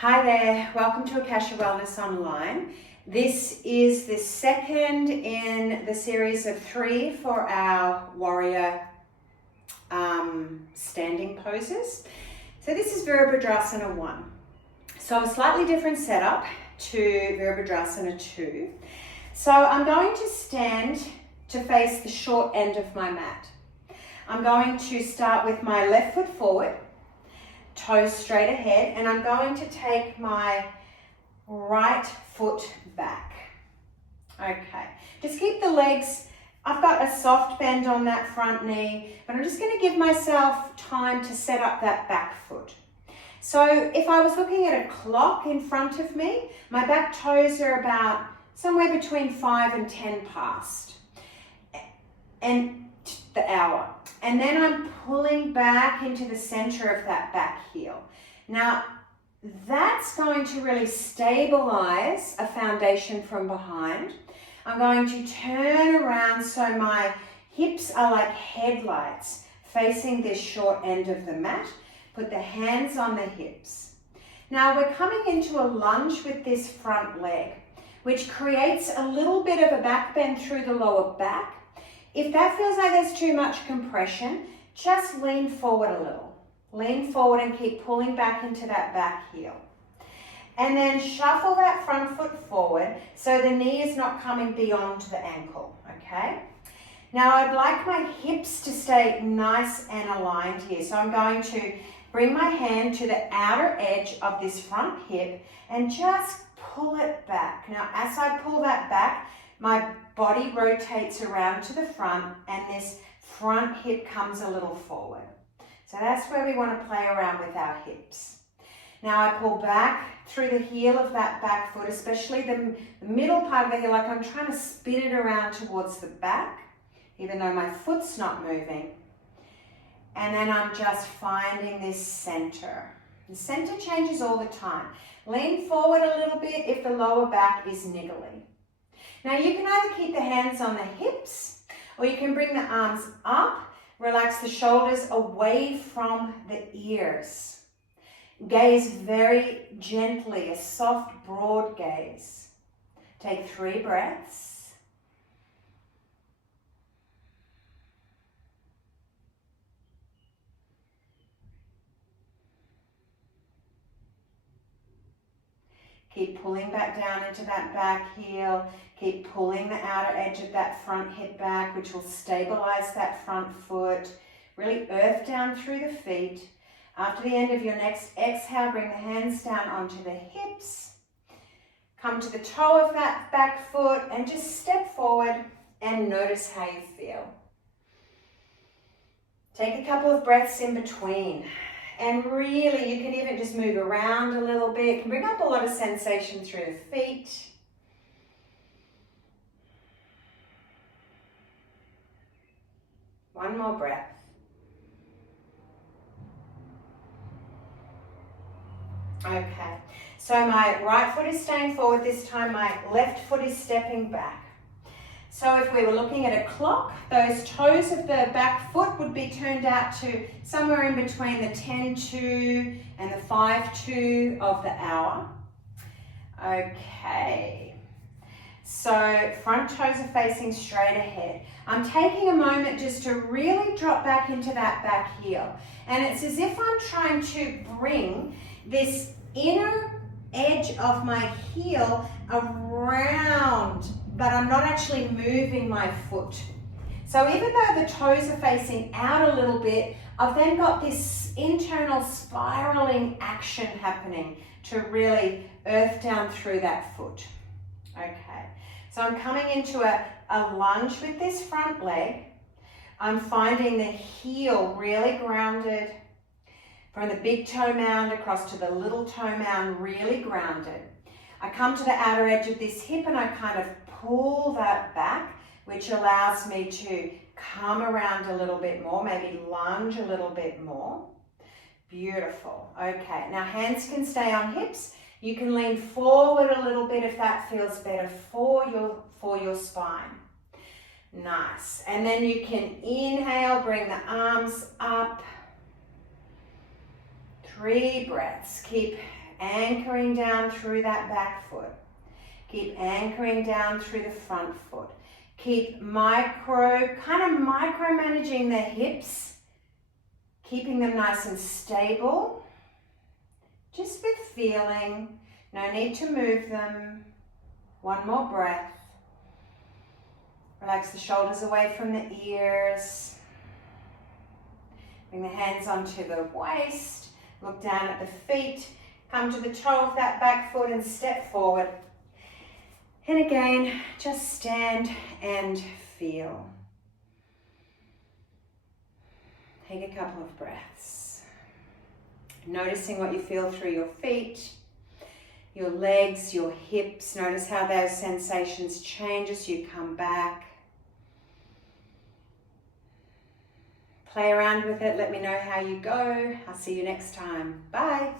Hi there, welcome to Akasha Wellness Online. This is the second in the series of 3 for our warrior standing poses. So this is Virabhadrasana 1. So a slightly different setup to Virabhadrasana 2. So I'm going to stand to face the short end of my mat. I'm going to start with my left foot forward, toes straight ahead, and I'm going to take my right foot back. Okay, just keep the legs, I've got a soft bend on that front knee, but I'm just going to give myself time to set up that back foot. So if I was looking at a clock in front of me, my back toes are about somewhere between 5 and 10 past, and the hour. And then I'm pulling back into the center of that back heel. Now, that's going to really stabilize a foundation from behind. I'm going to turn around so my hips are like headlights facing this short end of the mat. Put the hands on the hips. Now we're coming into a lunge with this front leg, which creates a little bit of a back bend through the lower back. If that feels like there's too much compression, just lean forward a little. Lean forward and keep pulling back into that back heel. And then shuffle that front foot forward so the knee is not coming beyond the ankle, okay? Now I'd like my hips to stay nice and aligned here. So I'm going to bring my hand to the outer edge of this front hip and just pull it back. Now as I pull that back, my body rotates around to the front and this front hip comes a little forward. So that's where we want to play around with our hips. Now I pull back through the heel of that back foot, especially the middle part of the heel, like I'm trying to spin it around towards the back, even though my foot's not moving. And then I'm just finding this center. The center changes all the time. Lean forward a little bit if the lower back is niggly. Now you can either keep the hands on the hips or you can bring the arms up, relax the shoulders away from the ears. Gaze very gently, a soft, broad gaze. Take 3 breaths. Keep pulling back down into that back heel. Keep pulling the outer edge of that front hip back, which will stabilize that front foot. Really earth down through the feet. After the end of your next exhale, bring the hands down onto the hips. Come to the toe of that back foot and just step forward and notice how you feel. Take a couple of breaths in between. And really, you can even just move around a little bit. You can bring up a lot of sensation through the feet. One more breath. Okay, so my right foot is staying forward this time, my left foot is stepping back. So if we were looking at a clock, those toes of the back foot would be turned out to somewhere in between the 10-2 and the 5-2 of the hour. Okay, so front toes are facing straight ahead. I'm taking a moment just to really drop back into that back heel. And it's as if I'm trying to bring this inner edge of my heel around, but I'm not actually moving my foot. So even though the toes are facing out a little bit, I've then got this internal spiraling action happening to really earth down through that foot. Okay, so I'm coming into a lunge with this front leg. I'm finding the heel really grounded. From the big toe mound across to the little toe mound, really grounded. I come to the outer edge of this hip and I kind of pull that back, which allows me to come around a little bit more, maybe lunge a little bit more. Beautiful. Okay, now hands can stay on hips. You can lean forward a little bit if that feels better for your spine. Nice. And then you can inhale, bring the arms up. 3 breaths. Keep anchoring down through that back foot. Keep anchoring down through the front foot. Keep micromanaging the hips, keeping them nice and stable, just with feeling. No need to move them. One more breath. Relax the shoulders away from the ears. Bring the hands onto the waist. Look down at the feet. Come to the toe of that back foot and step forward. And again, just stand and feel. Take a couple of breaths. Noticing what you feel through your feet, your legs, your hips. Notice how those sensations change as you come back. Play around with it. Let me know how you go. I'll see you next time. Bye.